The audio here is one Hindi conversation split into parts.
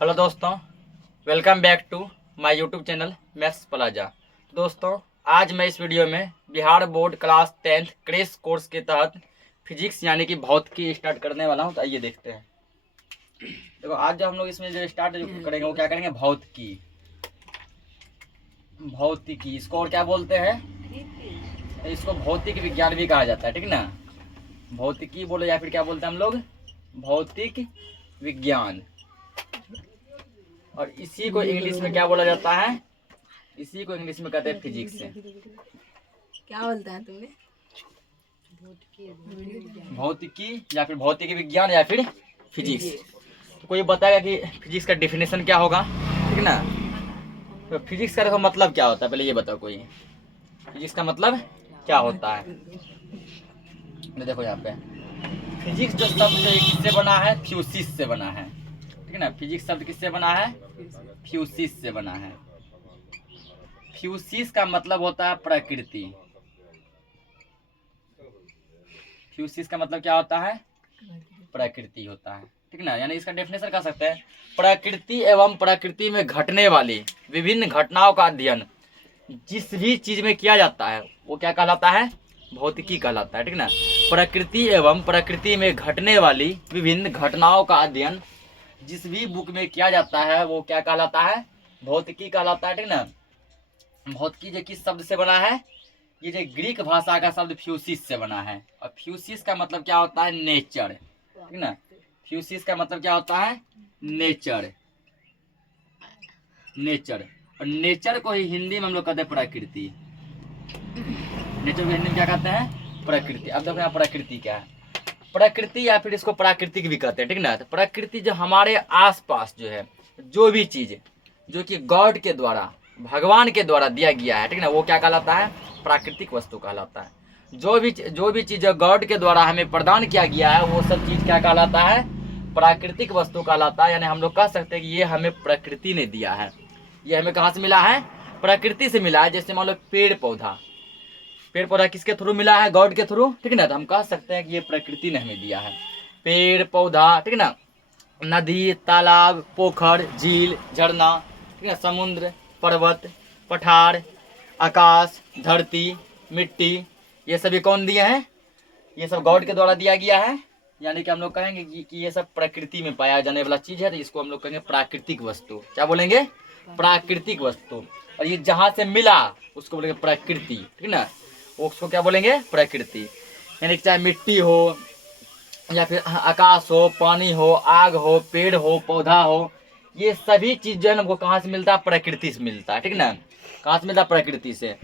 हेलो दोस्तों, welcome back to my YouTube channel maths plaza. दोस्तों, आज मैं इस वीडियो में Bihar board class 10th crash course के तहत फिजिक्स यानी कि भौतिकी स्टार्ट करने वाला हूं। तो आइए देखते हैं। देखो, आज जो हम लोग इसमें जो स्टार्ट करेंगे वो क्या करेंगे, भौतिकी। भौतिकी इसको और क्या बोलते हैं, इसको भौतिक विज्ञान भी कहा जाता है, ठीक ना। भौतिकी बोलो या फिर क्या बोलते हैं हम लोग, भौतिक विज्ञान। और इसी को इंग्लिश में क्या बोला जाता है, इसी को इंग्लिश में कहते हैं फिजिक्स। क्या बोलता है तुमने, भौतिकी या फिर भौतिक विज्ञान या फिर फिजिक्स। तो कोई बताएगा कि फिजिक्स का डेफिनेशन क्या होगा, ठीक ना। तो फिजिक्स का देखो मतलब क्या होता है, पहले ये बताओ कोई, फिजिक्स का मतलब क्या होता है। तो देखो यहाँ पे फिजिक्स जो शब्द है किससे बना है, फ्यूसिस से बना है, ठीक ना। फिजिक्स शब्द किससे बना है, फ्यूसिस से बना है। फ्यूसिस का मतलब होता है प्रकृति। फ्यूसिस का मतलब क्या होता है, प्रकृति होता है, ठीक ना। यानी इसका डेफिनेशन कर सकते हैं, प्रकृति एवं प्रकृति में घटने वाली विभिन्न घटनाओं का अध्ययन जिस भी चीज में किया जाता है वो क्या कहलाता है, भौतिकी कहलाता है, ठीक ना। प्रकृति एवं प्रकृति में घटने वाली विभिन्न घटनाओं का अध्ययन जिस भी बुक में किया जाता है वो क्या कहलाता है, भौतिकी कहलाता है, ठीक ना। भौतिकी जो किस शब्द से बना है, ये जो ग्रीक भाषा का शब्द फ्यूसिस से बना है। और फ्यूसिस का मतलब क्या होता है, नेचर, ठीक ना। फ्यूसिस का मतलब क्या होता है, नेचर। नेचर, और नेचर को ही हिंदी में हम लोग कहते हैं प्रकृति। नेचर को हिंदी में क्या कहते हैं, प्रकृति। अब देखो यहाँ प्रकृति क्या है, प्रकृति या फिर इसको प्राकृतिक भी कहते हैं, ठीक ना। तो प्रकृति जो हमारे आसपास जो है, जो भी चीज जो कि गॉड के द्वारा, भगवान के द्वारा दिया गया है, ठीक ना, वो क्या कहलाता है, प्राकृतिक वस्तु कहलाता है। जो भी चीज गॉड के द्वारा हमें प्रदान किया गया है वो सब चीज क्या कहलाता है, प्राकृतिक वस्तु कहलाता है। यानी हम लोग कह सकते हैं कि ये हमें प्रकृति ने दिया है। ये हमें कहाँ से मिला है, प्रकृति से मिला है। जैसे मान लो पेड़ पौधा किसके थ्रू मिला है, गॉड के थ्रू, ठीक ना। तो हम कह सकते हैं कि ये प्रकृति ने हमें दिया है। पेड़ पौधा, ठीक ना, नदी तालाब पोखर झील झरना, ठीक है, समुद्र पर्वत पठार आकाश धरती मिट्टी, ये सभी कौन दिए हैं, ये सब गॉड के द्वारा दिया गया है। यानी कि हम लोग कहेंगे कि ये सब प्रकृति में पाया जाने वाला चीज है, तो इसको हम लोग कहेंगे प्राकृतिक वस्तु। क्या बोलेंगे, प्राकृतिक वस्तु। और ये जहां से मिला उसको बोलेंगे प्रकृति, ठीक ना, उसको क्या बोलेंगे, प्रकृति। यानी चाहे मिट्टी हो या फिर आकाश हो, पानी हो, आग हो, पेड़ हो, पौधा हो, ये सभी चीज जो है हमको कहाँ से मिलता है, प्रकृति से मिलता है, ठीक ना। कहाँ से मिलता है, प्रकृति से।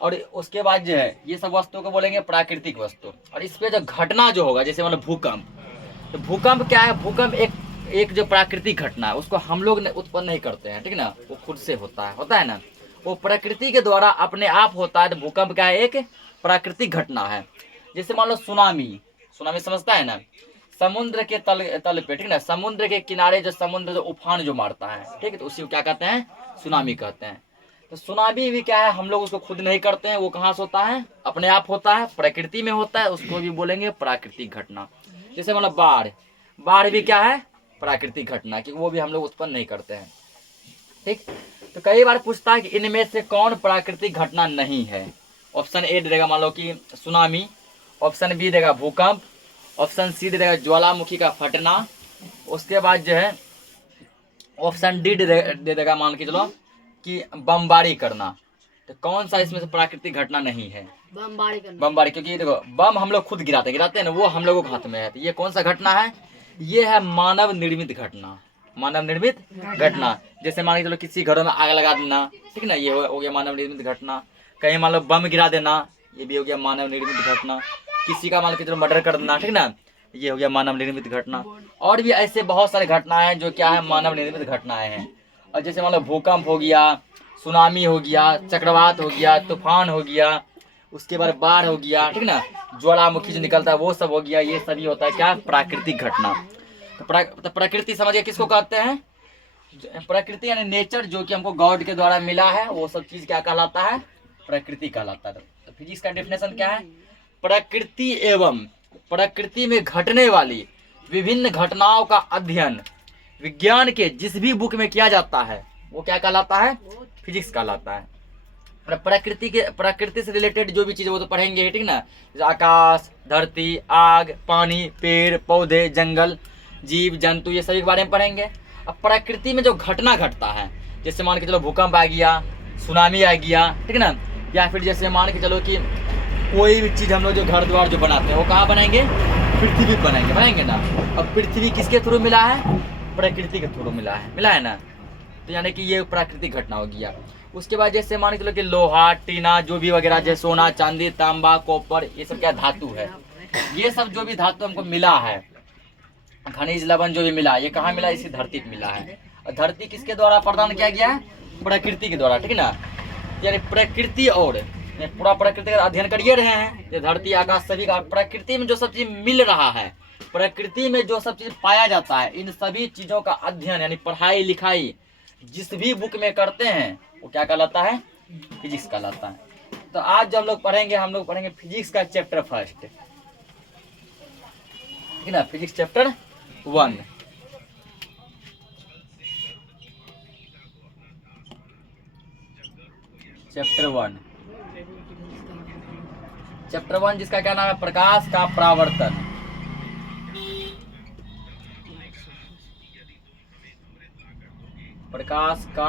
और उसके बाद जो है ये सब वस्तुओं को बोलेंगे प्राकृतिक वस्तु। और इस पे जो घटना जो होगा, जैसे मतलब भूकंप, तो भूकंप क्या है, भूकंप एक जो प्राकृतिक घटना है उसको हम लोग उत्पन्न नहीं करते हैं, ठीक ना, वो खुद से होता है ना, वो प्रकृति के द्वारा अपने आप होता है। तो भूकंप क्या है, एक प्राकृतिक घटना है। जैसे मान लो सुनामी समझता है ना, समुद्र के तल पे, ठीक ना, समुद्र के किनारे जो समुद्र जो उफान जो मारता है, ठीक है, तो उसी को क्या कहते हैं, सुनामी कहते हैं। तो सुनामी भी क्या है, हम लोग उसको खुद नहीं करते हैं, वो कहाँ से होता है, अपने आप होता है, प्रकृति में होता है, उसको भी बोलेंगे प्राकृतिक घटना। जैसे मतलब बाढ़ भी क्या है, प्राकृतिक घटना, कि वो भी हम लोग उत्पन्न नहीं करते हैं, ठीक। तो कई बार पूछता है कि इनमें से कौन प्राकृतिक घटना नहीं है। ऑप्शन ए देगा मान लो कि सुनामी, ऑप्शन बी देगा भूकंप, ऑप्शन सी देगा ज्वालामुखी का फटना, उसके बाद जो है ऑप्शन डी दे देगा मान के चलो कि बमबारी करना। तो कौन सा इसमें से प्राकृतिक घटना नहीं है, बमबारी। क्योंकि देखो बम हम लोग खुद गिराते हैं ना, वो हम लोगों के हाथ में है। तो ये कौन सा घटना है, ये है मानव निर्मित घटना, मानव निर्मित घटना। जैसे मान के चलो किसी घरों में आग लगा देना, ठीक ना, ये हो गया मानव निर्मित घटना। कहीं मान लो बम गिरा देना, ये भी हो गया मानव निर्मित घटना। किसी का मान के चलो मर्डर कर देना, ठीक ना, ये हो गया मानव निर्मित घटना। और भी ऐसे बहुत सारे घटनाएं हैं जो क्या है, मानव निर्मित घटनाएं हैं। और जैसे मान लो भूकंप हो गया, सुनामी हो गया, चक्रवात हो गया, तूफान हो गया, उसके बाद बाढ़ हो गया, ठीक ना, ज्वालामुखी जो निकलता है वो सब हो गया। ये सभी होता है क्या, प्राकृतिक घटना। तो प्रकृति समझिए किसको कहते हैं, प्रकृति यानी नेचर, जो कि हमको गॉड के द्वारा मिला है, वो सब चीज क्या कहलाता है, प्रकृति कहलाता है। तो फिजिक्स का डेफिनेशन क्या है, प्रकृति एवं प्रकृति में घटने वाली विभिन्न घटनाओं का अध्ययन विज्ञान के जिस भी बुक में किया जाता है वो क्या कहलाता है? फिजिक्स कहलाता है। प्रकृति से रिलेटेड जो भी चीज़ वो तो पढ़ेंगे, ठीक ना। जैसे आकाश, धरती, आग, पानी, पेड़ पौधे, जंगल, जीव जंतु, ये सभी के बारे में पढ़ेंगे। अब प्रकृति में जो घटना घटता है, जैसे मान के चलो भूकंप आ गया, सुनामी आ गया, ठीक ना, या फिर जैसे मान के चलो कि कोई भी चीज़ हम लोग जो घर द्वार जो बनाते हैं वो कहाँ बनाएंगे? पृथ्वी बनाएंगे ना। अब पृथ्वी किसके थ्रू मिला है? प्रकृति के थ्रू मिला है ना। तो यानी कि ये प्राकृतिक घटना हो गया। उसके बाद जैसे मान के चलो कि लोहा, टीना, जो भी वगैरह, जैसे सोना, चांदी, तांबा, कॉपर, ये सब क्या धातु है। ये सब जो भी धातु हमको मिला है, खनिज लवण जो भी मिला, ये कहाँ मिला? इसी धरती पे मिला है। और धरती किसके द्वारा प्रदान किया गया है? प्रकृति के द्वारा, ठीक ना। यानी प्रकृति और पूरा प्रकृति का अध्ययन करिए रहे हैं, ये धरती आकाश सभी का। प्रकृति में जो सब चीज मिल रहा है, प्रकृति में जो सब चीज पाया जाता है, इन सभी चीजों का अध्ययन यानी पढ़ाई लिखाई जिस भी बुक में करते हैं वो क्या कहलाता है? फिजिक्स कहलाता है। तो आज जो हम लोग पढ़ेंगे फिजिक्स का चैप्टर फर्स्ट, ठीक ना। Physics chapter 1। चैप्टर 1 जिसका क्या नाम है? प्रकाश का परावर्तन। प्रकाश का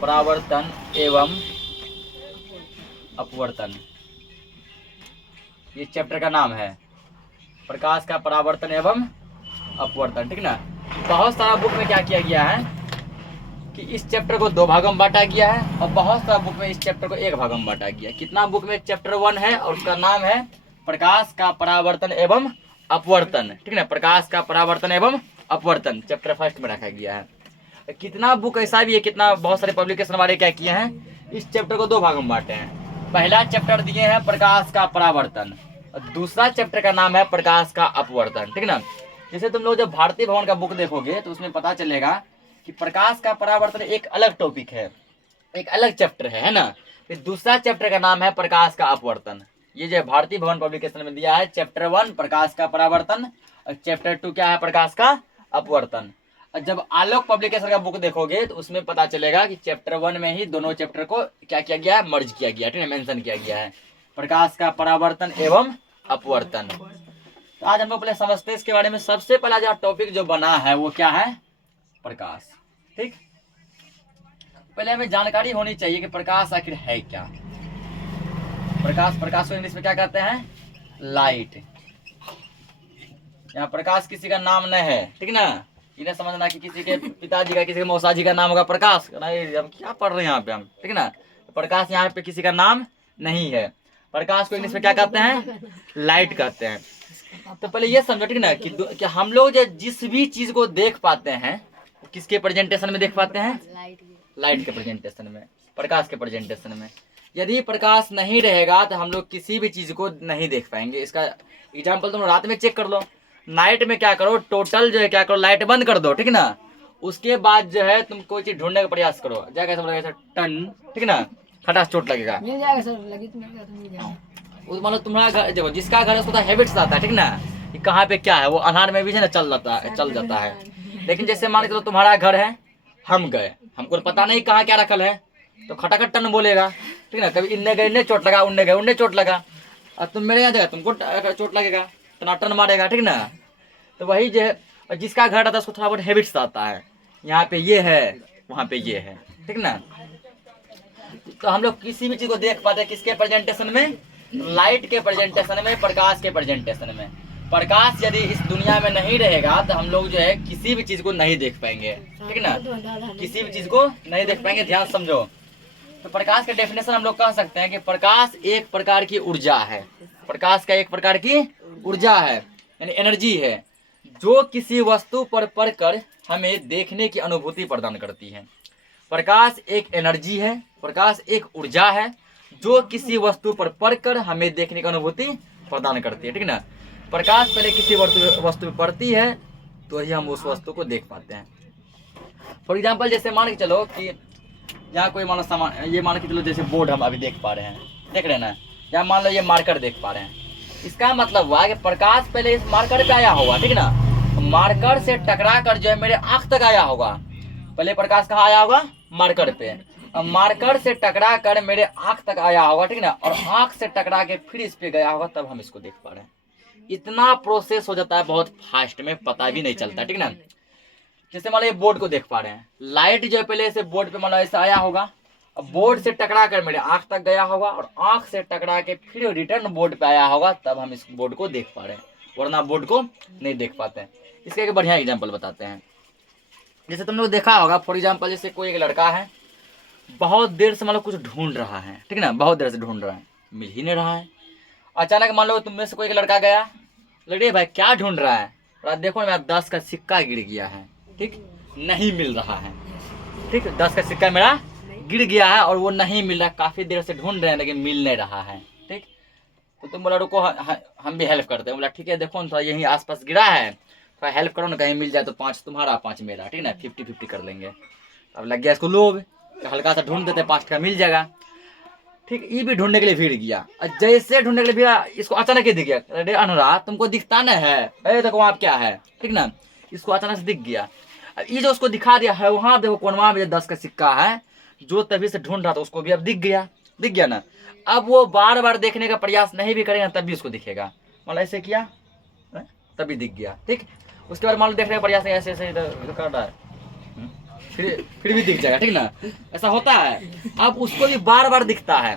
परावर्तन एवं अपवर्तन, ये चैप्टर का नाम है। प्रकाश का परावर्तन एवं अपवर्तन, ठीक ना। बहुत सारा बुक में क्या किया गया है कि इस चैप्टर को 2 भागों में बांटा गया है, और बहुत सारा बुक में इस चैप्टर को 1 भागों में बांटा गया है। कितना बुक में? चैप्टर 1 है और उसका नाम है प्रकाश का परावर्तन एवं अपवर्तन, ठीक ना। प्रकाश का परावर्तन एवं अपवर्तन चैप्टर फर्स्ट में रखा गया है। कितना बुक ऐसा भी है, कितना बहुत सारे पब्लिकेशन वाले क्या किए हैं, इस चैप्टर को 2 भागों में बांटे हैं। पहला चैप्टर दिए हैं प्रकाश का परावर्तन, और दूसरा चैप्टर का नाम है प्रकाश का अपवर्तन, ठीक ना। जैसे तुम लोग जब भारतीय भवन का बुक देखोगे तो उसमें पता चलेगा कि प्रकाश का परावर्तन एक अलग टॉपिक है, एक अलग चैप्टर है ना। फिर दूसरा चैप्टर का नाम है प्रकाश का अपवर्तन। ये जो भारतीय भवन पब्लिकेशन में दिया है, चैप्टर 1 प्रकाश का परावर्तन और चैप्टर 2 क्या है? प्रकाश का अपवर्तन। और जब आलोक पब्लिकेशन का बुक देखोगे तो उसमें पता चलेगा कि चैप्टर 1 में ही दोनों चैप्टर को क्या किया गया है? मर्ज किया गया है, ठीक है, मेंशन किया गया है, प्रकाश का परावर्तन एवं अपवर्तन। तो आज हम लोग पहले समझते हैं इसके बारे में। सबसे पहला जो टॉपिक जो बना है वो क्या है? प्रकाश, ठीक। पहले हमें जानकारी होनी चाहिए कि प्रकाश आखिर है क्या। प्रकाश को इंग्लिश में क्या कहते हैं? लाइट। यहाँ प्रकाश किसी का नाम नहीं है, ठीक ना। इन्हें समझना कि किसी के पिताजी का, किसी के मौसाजी का नाम होगा प्रकाश, नहीं हम क्या पढ़ रहे हैं यहाँ पे हम, ठीक ना। प्रकाश यहाँ पे किसी का नाम नहीं है। प्रकाश को इंग्लिश में क्या कहते हैं? लाइट कहते हैं। तो पहले ये समझो, ठीक ना, कि हम लोग जो जिस भी चीज को देख पाते हैं किसके प्रेजेंटेशन में देख पाते हैं? लाइट के प्रेजेंटेशन में, प्रकाश के प्रेजेंटेशन में। यदि प्रकाश नहीं रहेगा तो हम लोग किसी भी चीज को नहीं देख पाएंगे। इसका एग्जाम्पल तुम रात में चेक कर लो। नाइट में क्या करो, टोटल जो है क्या करो, लाइट बंद कर दो, ठीक ना। उसके बाद जो है तुम कोई चीज ढूंढने का प्रयास करो, जाएगा सब लगेगा टन, ठीक ना, खटास चोट लगेगा, मिल जाएगा सर, लगी तो मिल जाएगा। मान लो तुम्हारा घर, देखो जिसका घर है उसको तो हैबिट्स आता है, ठीक ना, कि कहाँ पे क्या है, वो अनहार में भी है ना चल जाता है। लेकिन जैसे मान के चलो तुम्हारा घर है, हम गए, हमको पता नहीं कहाँ क्या रखल है, तो खटाखट टन बोलेगा, ठीक ना। कभी इन्ने गए इन्ने चोट लगा, उन्ने गए उन्ने चोट लगा, और तुम मेरे यहाँ जाएगा तुमको चोट लगेगा, टनाटन मारेगा, ठीक ना। तो वही जो है जिसका घर आता है उसको थोड़ा बहुत हैबिट्स आता है, यहाँ पे ये है वहाँ पे ये है, ठीक ना। तो हम लोग किसी भी चीज को देख पाते हैं किसके प्रेजेंटेशन में? लाइट के प्रेजेंटेशन में, प्रकाश के प्रेजेंटेशन में। प्रकाश यदि इस दुनिया में नहीं रहेगा तो हम लोग जो है किसी भी चीज को नहीं देख पाएंगे, ठीक ना, किसी भी चीज को नहीं देख पाएंगे। ध्यान समझो। तो प्रकाश का डेफिनेशन हम लोग कह सकते हैं कि प्रकाश एक प्रकार की ऊर्जा है। प्रकाश का एक प्रकार की ऊर्जा है, यानी एनर्जी है, जो किसी वस्तु पर पड़कर हमें देखने की अनुभूति प्रदान करती है। प्रकाश एक एनर्जी है, प्रकाश एक ऊर्जा है, जो किसी वस्तु पर पड़कर हमें देखने की अनुभूति प्रदान करती है, ठीक ना। प्रकाश पहले किसी वस्तु पर पड़ती है तो ही हम उस वस्तु को देख पाते हैं। फॉर एग्जाम्पल जैसे मान के चलो कि यहाँ कोई मान लो सामान, ये मान के चलो जैसे बोर्ड हम अभी देख पा रहे हैं, देख रहे हैं ना, या मान लो ये मार्कर देख पा रहे हैं, इसका मतलब हुआ कि प्रकाश पहले इस मार्कर पे आया होगा, ठीक ना, मार्कर से टकरा कर जो है मेरे आंख तक आया होगा। पहले प्रकाश कहाँ आया होगा? मार्कर पे। अब मार्कर से टकरा कर मेरे आंख तक आया होगा, ठीक ना, और आंख से टकरा के फिर इस पे गया होगा, तब हम इसको देख पा रहे हैं। इतना प्रोसेस हो जाता है बहुत फास्ट में, पता भी नहीं चलता, ठीक ना। जैसे मान लो ये बोर्ड को देख पा रहे हैं, लाइट जो है पहले से बोर्ड पे मान लो ऐसा आया होगा, अब बोर्ड से टकरा कर मेरे आंख तक गया होगा और आंख से टकरा के फिर रिटर्न बोर्ड पे आया होगा, तब हम इस बोर्ड को देख पा रहे हैं, वरना बोर्ड को नहीं देख पाते हैं। इसका एक बढ़िया एग्जाम्पल बताते हैं। जैसे तुम लोग देखा होगा, फॉर एग्जाम्पल जैसे कोई एक लड़का है, बहुत देर से मान लो कुछ ढूंढ रहा है, ठीक ना, बहुत देर से ढूंढ रहा है, मिल ही नहीं रहा है। अचानक मान लो तुम में से कोई एक लड़का गया, लड़े भाई क्या ढूंढ रहा है, और देखो मेरा 10 का सिक्का गिर गया है, ठीक, नहीं मिल रहा है, ठीक, 10 का सिक्का मेरा गिर गया है और वो नहीं मिल रहा, काफी देर से ढूंढ रहे हैं लेकिन मिल नहीं रहा है, ठीक। तो तुम बोला रुको हम भी हेल्प करते हैं। बोला ठीक है, देखो ना थोड़ा यहीं आसपास गिरा है, थोड़ा हेल्प करो ना, कहीं मिल जाए तो 5 तुम्हारा 5 मेरा, ठीक ना, 50-50 कर लेंगे। अब लग गया इसको लोभ, तो हल्का सा ढूंढ देते, 5 का मिल जाएगा, ठीक। ये भी ढूंढने के लिए भीड़ गया, और जैसे ढूंढने के लिए भीड़ा, इसको अचानक ही दिख गया, अरे अनुराग तुमको दिखता ना है, अरे देखो वहाँ क्या है, ठीक ना, इसको अचानक से दिख गया। अब ये जो उसको दिखा दिया है, वहाँ देखो कोनवा में 10 का सिक्का है, जो तभी से ढूंढ रहा था उसको भी अब दिख गया ना। अब वो बार बार देखने का प्रयास नहीं भी करेगा तब भी उसको दिखेगा, मतलब ऐसे किया तभी दिख गया, ठीक। उसके बाद मान लो देखने का प्रयास ऐसे ऐसे इधर कर रहा है, फिर भी दिख जाएगा, ठीक ना, ऐसा होता है। अब उसको भी बार बार दिखता है।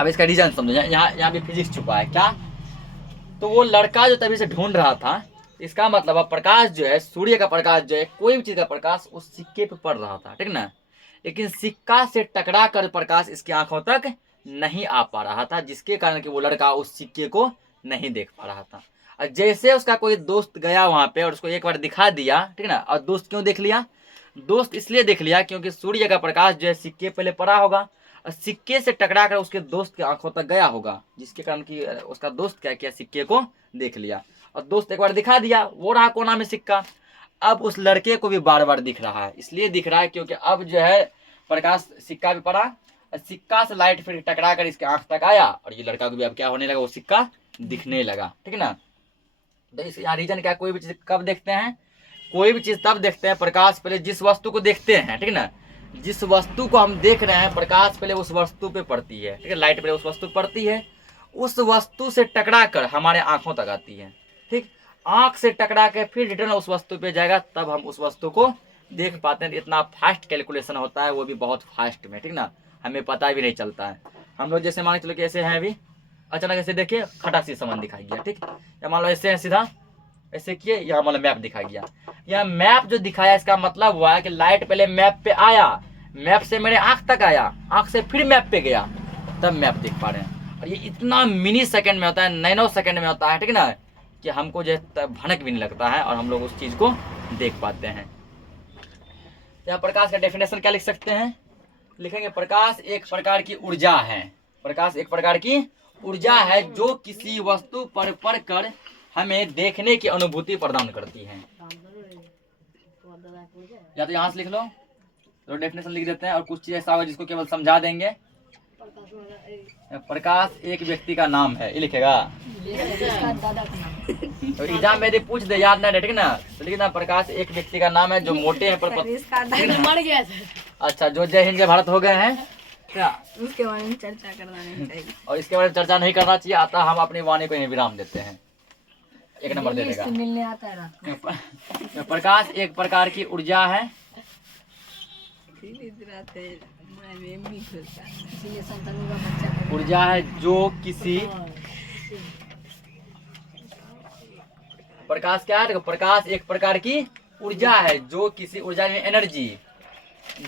अब इसका रीजन समझो, यहाँ भी फिजिक्स छुपा है क्या। तो वो लड़का जो तभी से ढूंढ रहा था, इसका मतलब अब प्रकाश जो है, सूर्य का प्रकाश जो है, कोई भी चीज का प्रकाश उस सिक्के पे पड़ रहा था, ठीक ना, लेकिन सिक्का से टकरा कर प्रकाश इसकी आंखों तक नहीं आ पा रहा था, जिसके कारण कि वो लड़का उस सिक्के को नहीं देख पा रहा था। और जैसे उसका कोई दोस्त गया वहां पे और उसको एक बार दिखा दिया, ठीक ना, और दोस्त क्यों देख लिया? दोस्त इसलिए देख लिया क्योंकि सूर्य का प्रकाश जो है सिक्के पहले पड़ा होगा और सिक्के से टकरा कर उसके दोस्त के आंखों तक गया होगा, जिसके कारण कि उसका दोस्त क्या किया, सिक्के को देख लिया, और दोस्त एक बार दिखा दिया, वो रहा कोना में सिक्का। अब उस लड़के को भी बार बार दिख रहा है, इसलिए दिख रहा है क्योंकि अब जो है प्रकाश सिक्का भी पड़ा, सिक्का से लाइट फिर टकरा कर इसके आंख तक आया और ये लड़का को भी अब क्या होने लगा, वो सिक्का दिखने लगा, ठीक ना। तो इस यहाँ रीजन क्या, कोई भी चीज कब देखते हैं, कोई भी चीज तब देखते हैं, प्रकाश पहले जिस वस्तु को देखते हैं, ठीक ना, जिस वस्तु को हम देख रहे हैं प्रकाश पहले उस वस्तु पे पड़ती है, ठीक है, लाइट पहले उस वस्तु पे पड़ती है, उस वस्तु से टकरा कर हमारे आंखों तक आती है, ठीक, आंख से टकरा के फिर रिटर्न उस वस्तु पे जाएगा, तब हम उस वस्तु को देख पाते हैं। इतना फास्ट कैलकुलेशन होता है, वो भी बहुत फास्ट में, ठीक ना, हमें पता भी नहीं चलता है। हम लोग जैसे मान के चलो कि ऐसे हैं अभी, अचानक ऐसे देखिए खटा सी सामान दिखाई गया, ठीक, या मान लो ऐसे है सीधा ऐसे किए, यहाँ मान लो मैप दिखाई गया, यह मैप जो दिखाया इसका मतलब हुआ है कि लाइट पहले मैप पे आया, मैप से मेरे आंख तक आया, आंख से फिर मैप पे गया, तब मैप देख पा रहे हैं। और ये इतना मिनी सेकंड में होता है, नैनो सेकंड में होता है, ठीक ना, कि हमको जो भनक भी नहीं लगता है और हम लोग उस चीज को देख पाते हैं। यहाँ प्रकाश का डेफिनेशन क्या लिख सकते हैं, लिखेंगे प्रकाश एक प्रकार की ऊर्जा है, प्रकाश एक प्रकार की ऊर्जा है जो किसी वस्तु पर पड़कर हमें देखने की अनुभूति प्रदान करती है। या तो यहाँ से लिख लो, तो डेफिनेशन लिख देते हैं, और कुछ चीज ऐसा होगा जिसको केवल समझा देंगे। प्रकाश एक व्यक्ति का नाम है, ये लिखेगा, तो एग्जाम में यदि पूछ दे याद ना, ठीक ना, तो लिखना प्रकाश एक व्यक्ति का नाम है जो मोटे हैं पर मर गया था। अच्छा, जो जय हिंद जय भारत हो गए हैं क्या, उसके बारे में चर्चा करना नहीं चाहिए, और इसके बारे में चर्चा नहीं करना चाहिए। अतः हम अपनी वाणी को यहीं विराम देते हैं, 1 नंबर दे देगा। मिलने आता है रात को। प्रकाश एक प्रकार की ऊर्जा है, ऊर्जा है जो किसी, प्रकाश क्या है, देखो प्रकाश एक प्रकार की ऊर्जा है जो किसी, ऊर्जा में एनर्जी,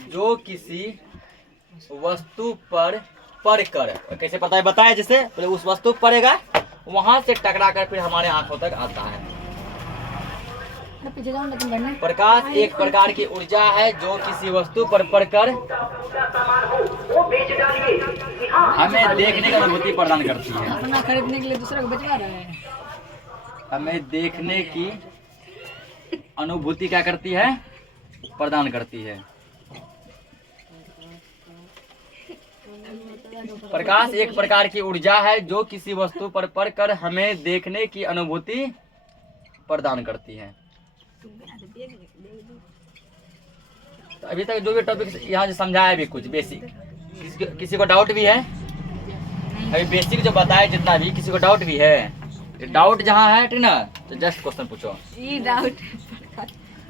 जो किसी वस्तु पर पड़कर, कैसे पता है, बताया जैसे पहले उस वस्तु पर पड़ेगा, वहां से टकरा कर फिर हमारे आंखों तक आता है। प्रकाश एक प्रकार की ऊर्जा है जो किसी वस्तु पर पड़कर हमें देखने की अनुभूति प्रदान करती है, अपना खरीदने के लिए दूसरे को बचवा रहे हैं, हमें देखने की अनुभूति क्या करती है, प्रदान करती है। प्रकाश एक प्रकार की ऊर्जा है जो किसी वस्तु पर पड़कर हमें देखने की अनुभूति प्रदान करती है। तो अभी तक जो भी टॉपिक यहाँ जो समझाया भी कुछ बेसिक, किसी को डाउट भी है? अभी बेसिक जो बताया जितना भी, किसी को डाउट भी है? डाउट जहाँ है ठीक ना, तो जस्ट क्वेश्चन पूछो। ये डाउट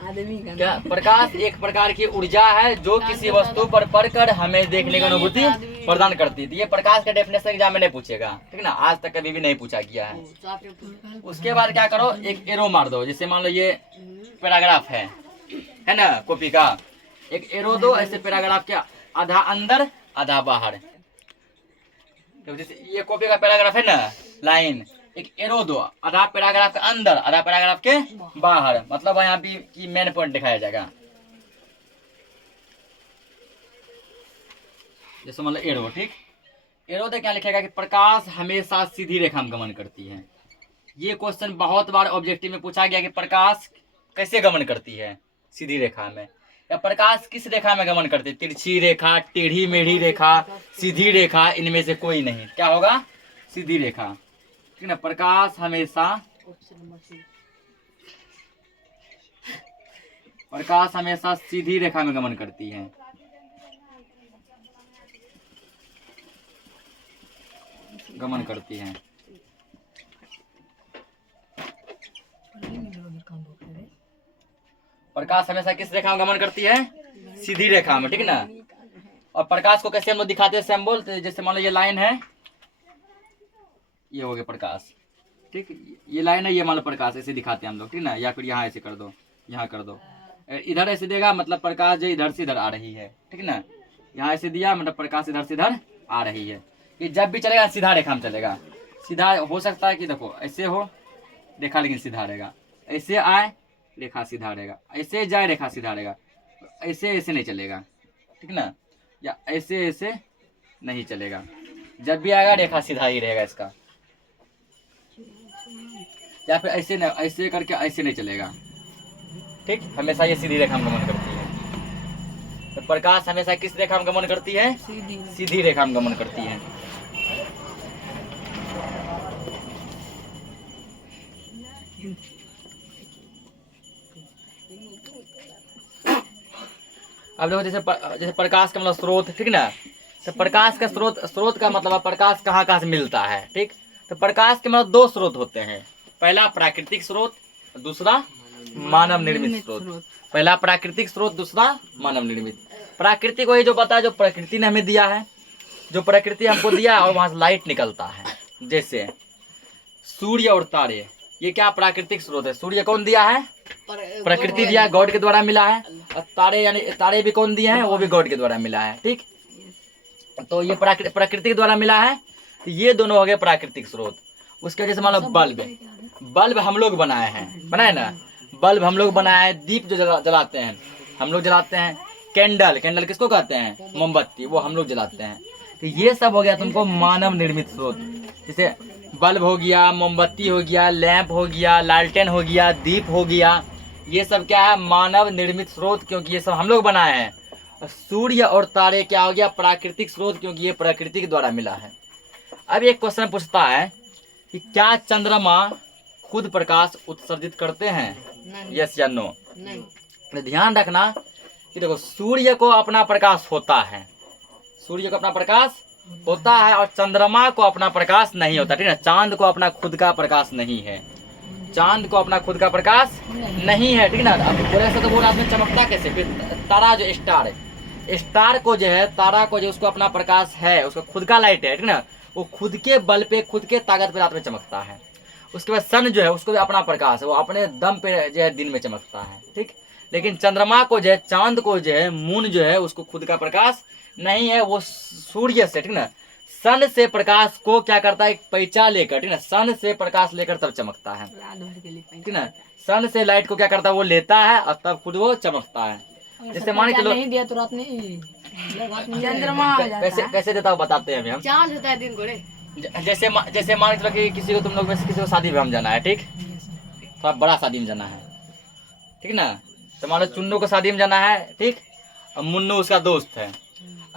आदमी का क्या प्रकाश एक प्रकार की ऊर्जा है जो किसी वस्तु पर पड़कर हमें देखने की अनुभूति प्रदान करती है। ये प्रकाश का डेफिनेशन एग्जाम में नहीं पूछेगा, ठीक ना, आज तक कभी भी नहीं पूछा गया है। उसके बाद क्या करो, एक एरो मार दो। जैसे मान लो ये पैराग्राफ है ना कॉपी का, एक एरो दो ऐसे पैराग्राफ के आधा अंदर आधा बाहर। तो जैसे ये कॉपी का पैराग्राफ है ना लाइन, एक एरो दो, आधा पैराग्राफ के अंदर आधा पैराग्राफ के बाहर, मतलब यहाँ पे की मेन पॉइंट दिखाया जाएगा। जैसे मतलब एरो, ठीक, एरो तो क्या लिखेगा कि प्रकाश हमेशा सीधी रेखा में गमन करती है। ये क्वेश्चन बहुत बार ऑब्जेक्टिव में पूछा गया कि प्रकाश कैसे गमन करती है सीधी रेखा में, या प्रकाश किस रेखा में गमन करती है, तिरछी रेखा, टेढ़ी मेढ़ी रेखा, सीधी रेखा, इनमें से कोई नहीं। क्या होगा? सीधी रेखा, ठीक ना। प्रकाश हमेशा सीधी रेखा में गमन करती है। प्रकाश हमेशा किस रेखा में गमन करती है? सीधी रेखा में, ठीक ना। और प्रकाश को कैसे हम लोग दिखाते हैं सिंबल? जैसे मान लो ये लाइन है, ये हो गया प्रकाश, ठीक, ये लाइन है, ये मान लो प्रकाश, ऐसे दिखाते हैं हम लोग, ठीक ना। या फिर यहाँ ऐसे कर दो, यहाँ कर दो, इधर ऐसे देगा मतलब प्रकाश जो इधर से इधर आ रही है, ठीक ना। यहाँ ऐसे दिया मतलब प्रकाश इधर से इधर आ रही है। ये जब भी चलेगा सीधा रेखा में चलेगा। सीधा हो सकता है कि देखो ऐसे हो रेखा लेकिन सीधा रहेगा, ऐसे आए रेखा सीधा रहेगा, ऐसे जाए रेखा सीधा रहेगा, ऐसे ऐसे नहीं चलेगा, ठीक ना, या ऐसे ऐसे नहीं चलेगा। जब भी आएगा रेखा सीधा ही रहेगा इसका, या फिर ऐसे नहीं, ऐसे करके ऐसे नहीं चलेगा, ठीक। हमेशा ये सीधी रेखा में गमन करती है। तो प्रकाश हमेशा किस रेखा में गमन करती है? सीधी रेखा में गमन करती है। अब देखो जैसे प्रकाश का मतलब स्रोत, ठीक ना। तो प्रकाश का स्रोत का मतलब प्रकाश कहाँ कहाँ से मिलता है, ठीक। तो प्रकाश के मतलब दो स्रोत होते हैं, पहला प्राकृतिक स्रोत, दूसरा मानव निर्मित स्रोत। पहला प्राकृतिक स्रोत, दूसरा मानव निर्मित। प्राकृतिक वही जो बताया जो प्रकृति ने हमें दिया है, जो प्रकृति हमको दिया और वहां से लाइट निकलता है। जैसे सूर्य और तारे, ये क्या प्राकृतिक स्रोत है। सूर्य कौन दिया है? प्रकृति दिया है, गॉड के द्वारा मिला है। और तारे यानी तारे भी कौन दिए हैं? वो भी गॉड के द्वारा मिला है, ठीक। तो ये प्रकृति के द्वारा मिला है। तो ये दोनों हो गए प्राकृतिक स्रोत। उसके वजह से मान लो बल्ब हम लोग बनाए ना, बल्ब हम लोग बनाए। दीप जो जलाते हैं हम लोग जलाते हैं। कैंडल किसको कहते हैं? मोमबत्ती, वो हम लोग जलाते हैं। तो ये सब हो गया तुमको मानव निर्मित स्रोत। जैसे बल्ब हो गया, मोमबत्ती हो गया, लैंप हो गया, लालटेन हो गया, दीप हो गया, ये सब क्या है? मानव निर्मित स्रोत, क्योंकि ये सब हम लोग बनाए हैं। सूर्य और तारे क्या हो गया? प्राकृतिक स्रोत, क्योंकि ये प्रकृति के द्वारा मिला है। अब एक क्वेश्चन पूछता है कि क्या चंद्रमा खुद प्रकाश उत्सर्जित करते हैं? यस या नो? नहीं। ध्यान रखना कि देखो सूर्य को अपना प्रकाश होता है, सूर्य को अपना प्रकाश होता है, और चंद्रमा को अपना प्रकाश नहीं होता, ठीक है। चांद को अपना खुद का प्रकाश नहीं है, चांद को अपना खुद का प्रकाश नहीं है, ठीक ना। अब बोले से तो वो रात में चमकता कैसे? फिर तारा जो स्टार को जो है, तारा को जो उसको अपना प्रकाश है, उसका खुद का लाइट है, ठीक ना, वो खुद के बल पे, खुद के ताकत पे रात में चमकता है। उसके बाद सन जो है उसको भी अपना प्रकाश है, वो अपने दम पे जो है दिन में चमकता है, ठीक। लेकिन चंद्रमा को जो है, चांद को जो है, मून जो है, उसको खुद का प्रकाश नहीं है, वो सूर्य से, ठीक ना, सन से प्रकाश को क्या करता है? पैचा लेकर, ठीक ना, सन से प्रकाश लेकर तब चमकता है, ठीक ना। सन से लाइट को क्या करता है? वो लेता है और तब खुद वो चमकता है। जैसे मान के चलो नहीं दिया तो रात में चंद्रमा कैसे देता हूँ बताते हैं अभी हम। चांद होता है दिन को रे। जैसे मान के चलो कि किसी को, तुम लोग में से किसी को शादी में हम जाना है, ठीक, थोड़ा बड़ा शादी में जाना है, ठीक ना। तो मान लो चुन्नू को शादी में जाना है, ठीक, और मुन्नू उसका दोस्त है।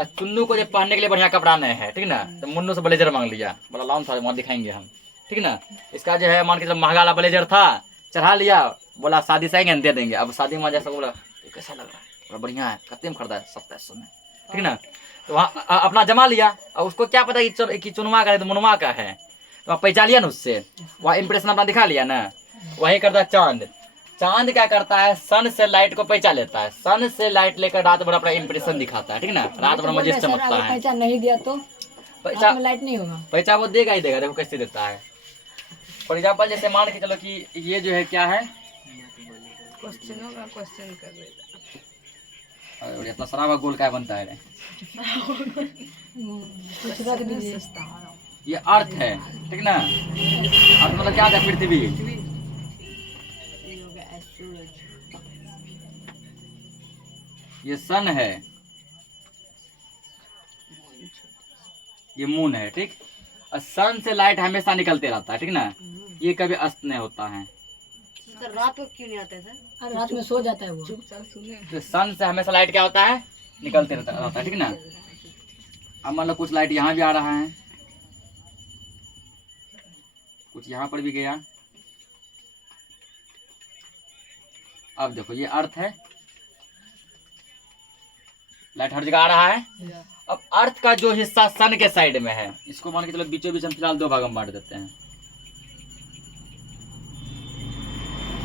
और चुन्नू को जो पहनने के लिए बढ़िया कपड़ा नहीं है, ठीक ना, तो मुन्नू से ब्लेजर मांग लिया, बोला लाओ सारे वहाँ दिखाएंगे हम, ठीक ना। इसका जो है मान के चलो महंगा वाला ब्लेजर था, चढ़ा लिया, बोला शादी से आएंगे दे देंगे। अब शादी में जैसा बोला ये कैसा लग रहा है, बोला बढ़िया है, कितने में खरीदा है, 2700 में, ठीक ना। तो वहाँ अपना जमा लिया, और उसको क्या पता कि चुनवा का है तो मुनवा का है, तो वहाँ पहचान लिया ना उससे, वहाँ इंप्रेशन अपना दिखा लिया ना। वही करता चांद, चांद क्या करता है, सन से लाइट को पहचान लेता है, सन से लाइट लेकर रात भर अपना इंप्रेशन दिखाता है, ठीक ना, रात भर मजे से चमकता है। पहचान नहीं दिया तो पैसा लाइट नहीं होगा, पैसा वो देगा ही देगा, देखो कैसे देता है। फॉर एग्जाम्पल जैसे मान के चलो कि ये जो है क्या है, क्वेश्चनों का क्वेश्चन कर लेता और इतना सराबा गोल क्या बनता है रे? कुछ रख दीजिए। ये अर्थ है, ठीक ना। अर्थ मतलब क्या है, पृथ्वी। ये सन है, ये मून है, ठीक। और सन से लाइट हमेशा निकलते रहता है, ठीक ना, ये कभी अस्त नहीं होता है। सर रात को क्यों नहीं आता है सर? रात में सो जाता है वो। चुपचाप सुने। तो सन से हमेशा लाइट क्या होता है, निकलते रहता है, ठीक ना। अब मान लो कुछ लाइट यहाँ भी आ रहा है, कुछ यहाँ पर भी गया। अब देखो ये अर्थ है, लाइट हर जगह आ रहा है। अब अर्थ का जो हिस्सा सन के साइड में है, इसको मान के चलो बीचों बीच हम फिलहाल 2 भाग में बांट देते हैं।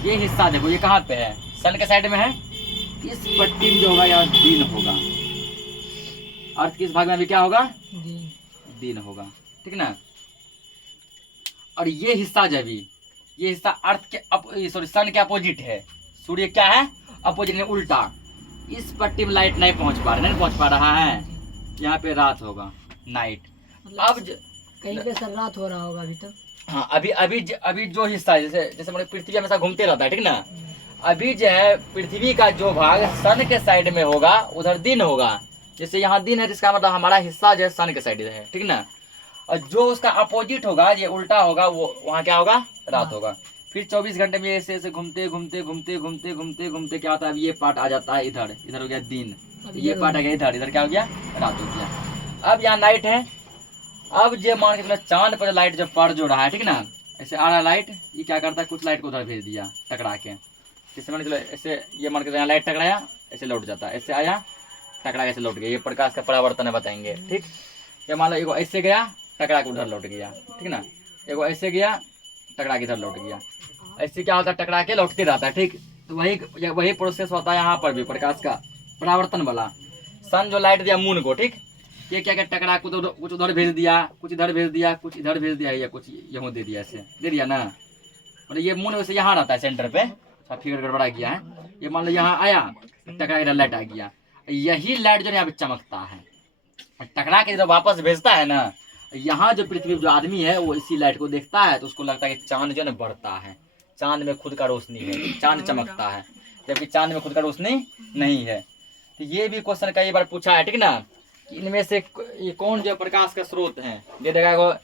ये हिस्सा देखो ये कहाँ पे है, सन के साइड में है। इस पट्टी में जो होगा यहाँ दिन होगा, अर्थ किस भाग में अभी क्या होगा, दिन होगा, ठीक ना। और ये हिस्सा जब भी, ये हिस्सा अर्थ के सॉरी सन के अपोजिट है, सूर्य क्या है, अपोजिट में उल्टा। इस पट्टी में लाइट नहीं पहुंच पा रहा है, यहाँ पे रात होगा, नाइट। अब कहीं पे सर रात हो रहा होगा अभी तक। हाँ अभी जो हिस्सा है, जैसे मतलब पृथ्वी हमेशा घूमते रहता है, ठीक ना। अभी जो है पृथ्वी का जो भाग सन के साइड में होगा उधर दिन होगा। जैसे यहाँ दिन है, इसका मतलब हमारा हिस्सा जो है सन के साइड है, ठीक ना। और जो उसका अपोजिट होगा, ये उल्टा होगा, वो वहाँ क्या होगा, रात होगा। फिर 24 घंटे में ऐसे ऐसे घूमते घूमते घूमते घूमते घूमते घूमते क्या होता है, अब ये पार्ट आ जाता है इधर, इधर हो गया दिन, ये पार्ट आ गया इधर, इधर क्या हो गया, रात हो गया। अब यहाँ नाइट है। अब जो मान के चलो चांद पर लाइट जब पड़ जो रहा है, ठीक ना, ऐसे आ रहा है लाइट, ये क्या करता है, कुछ लाइट को उधर भेज दिया टकरा के। जैसे मान के चलो ऐसे, ये मान के चलो यहाँ लाइट टकराया, ऐसे लौट जाता है, ऐसे आया टकरा के ऐसे लौट गया। ये प्रकाश का परावर्तन है, बताएंगे, ठीक। ये मान लो एगो ऐसे गया, टकरा के उधर लौट गया, ठीक ना। एगो ऐसे गया, टकरा के इधर लौट गया। ऐसे क्या होता है, टकरा के लौटते रहता है, ठीक। तो वही प्रोसेस होता है यहाँ पर भी, प्रकाश का परावर्तन वाला। सन जो लाइट दिया मून को, ठीक, ये क्या क्या टकरा कुछ उधर भेज दिया, कुछ इधर भेज दिया, कुछ इधर भेज दिया, या कुछ यहाँ दे दिया, ऐसे दे दिया ना। मतलब ये मून वैसे यहाँ रहता है सेंटर पे, फिगर गड़बड़ा गया है। ये मान लो यहाँ आया, टकरा के लाइट आ गया, यही लाइट जो यहाँ पे चमकता है, टकरा के जब वापस भेजता है ना, यहाँ जो पृथ्वी जो आदमी है वो इसी लाइट को देखता है, तो उसको लगता है कि चांद जो है बढ़ता है, चांद में खुद का रोशनी है, चांद चमकता है, जबकि चांद में खुद का रोशनी नहीं है। तो ये भी क्वेश्चन कई बार पूछा है, ठीक ना, कि इनमें से ये कौन जो प्रकाश का स्रोत है। दे देगा, एगो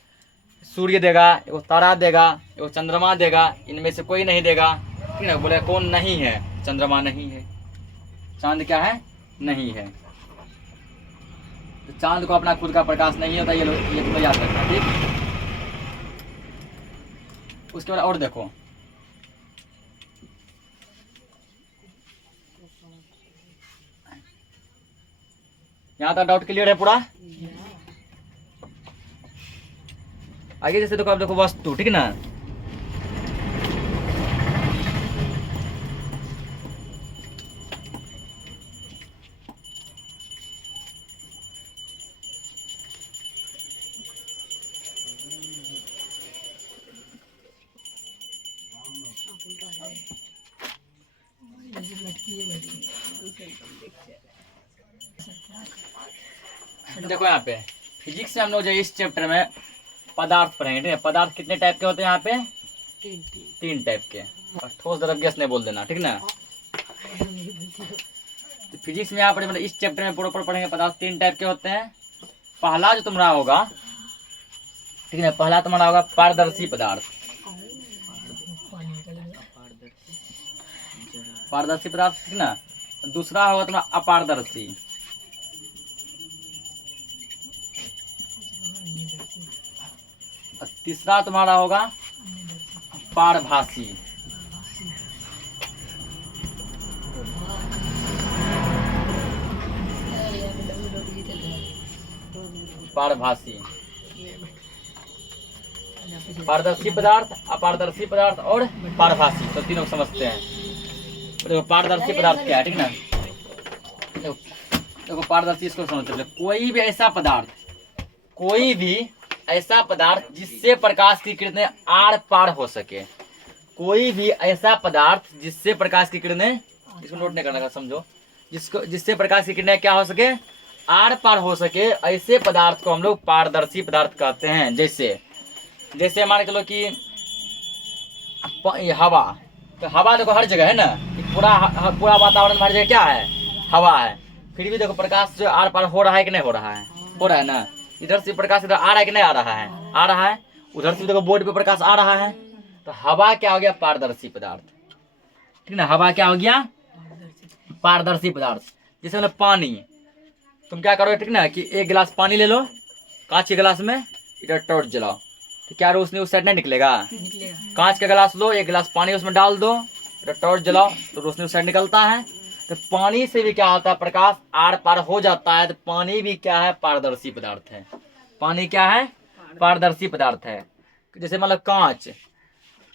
सूर्य देगा, एगो तारा देगा, एगो चंद्रमा देगा, इनमें से कोई नहीं देगा, ठीक ना। बोले कौन नहीं है, चंद्रमा नहीं है, चांद क्या है, नहीं है। तो चांद को अपना खुद का प्रकाश नहीं होता, ये तो याद रखना, ठीक। उसके बाद और देखो, यहाँ तक डाउट क्लियर है पूरा। आगे जैसे देखो, अब देखो वस्तु, ठीक ना। देखो यहाँ पे फिजिक्स में हम लोग जो इस चैप्टर में पदार्थ पढ़ेंगे, ठीक है। पदार्थ कितने टाइप के होते हैं यहाँ पे, 3 टाइप के। और ठोस द्रव गैस नहीं बोल देना, ठीक ना। तो फिजिक्स में यहाँ पर मतलब इस चैप्टर में प्रॉपर पढ़ेंगे, पदार्थ 3 टाइप के होते हैं। पहला जो तुम्हारा होगा, ठीक है, पहला तुम्हारा होगा पारदर्शी पदार्थ, पारदर्शी पदार्थ, ठीक ना। दूसरा होगा तुम्हारा अपारदर्शी, तीसरा तुम्हारा होगा पारभासी। पारभासी, पारदर्शी पदार्थ, अपारदर्शी पदार्थ और पारभासी, तो तीनों को समझते हैं। देखो पारदर्शी पदार्थ क्या है, ठीक ना। देखो पारदर्शी इसको समझते हैं, कोई भी ऐसा पदार्थ जिससे प्रकाश की किरणें आर पार हो सके। कोई भी ऐसा पदार्थ जिससे प्रकाश की किरणें, इसको नोट नहीं करना का, समझो, जिससे प्रकाश की किरणें क्या हो सके, आर पार हो सके, ऐसे पदार्थ को हम लोग पारदर्शी पदार्थ कहते हैं। जैसे मान के चलो कि हवा, तो हवा देखो हर जगह है ना, पूरा वातावरण में हर जगह क्या है, हवा है। फिर भी देखो प्रकाश जो आर पार हो रहा है कि नहीं हो रहा है, हो रहा है ना। इधर से प्रकाश इधर आ रहा है कि नहीं आ रहा है, आ रहा है। उधर से देखो बोर्ड पे प्रकाश आ रहा है। तो हवा क्या हो गया, पारदर्शी पदार्थ, ठीक ना। हवा क्या हो गया, पारदर्शी पदार्थ। जैसे मतलब पानी, तुम क्या करो, ठीक ना, कि एक गिलास पानी ले लो, कांच के गिलास में, इधर टॉर्च जलाओ, तो क्या रोशनी उस साइड नहीं निकलेगा। कांच का गिलास लो, एक गिलास पानी उसमें डाल दो, इधर टॉर्च जलाओ, तो रोशनी उस साइड निकलता है। तो पानी से भी क्या होता है, प्रकाश आर पार हो जाता है। तो पानी भी क्या है, पारदर्शी पदार्थ है। पानी क्या है, पारदर्शी पदार्थ है। जैसे मतलब कांच,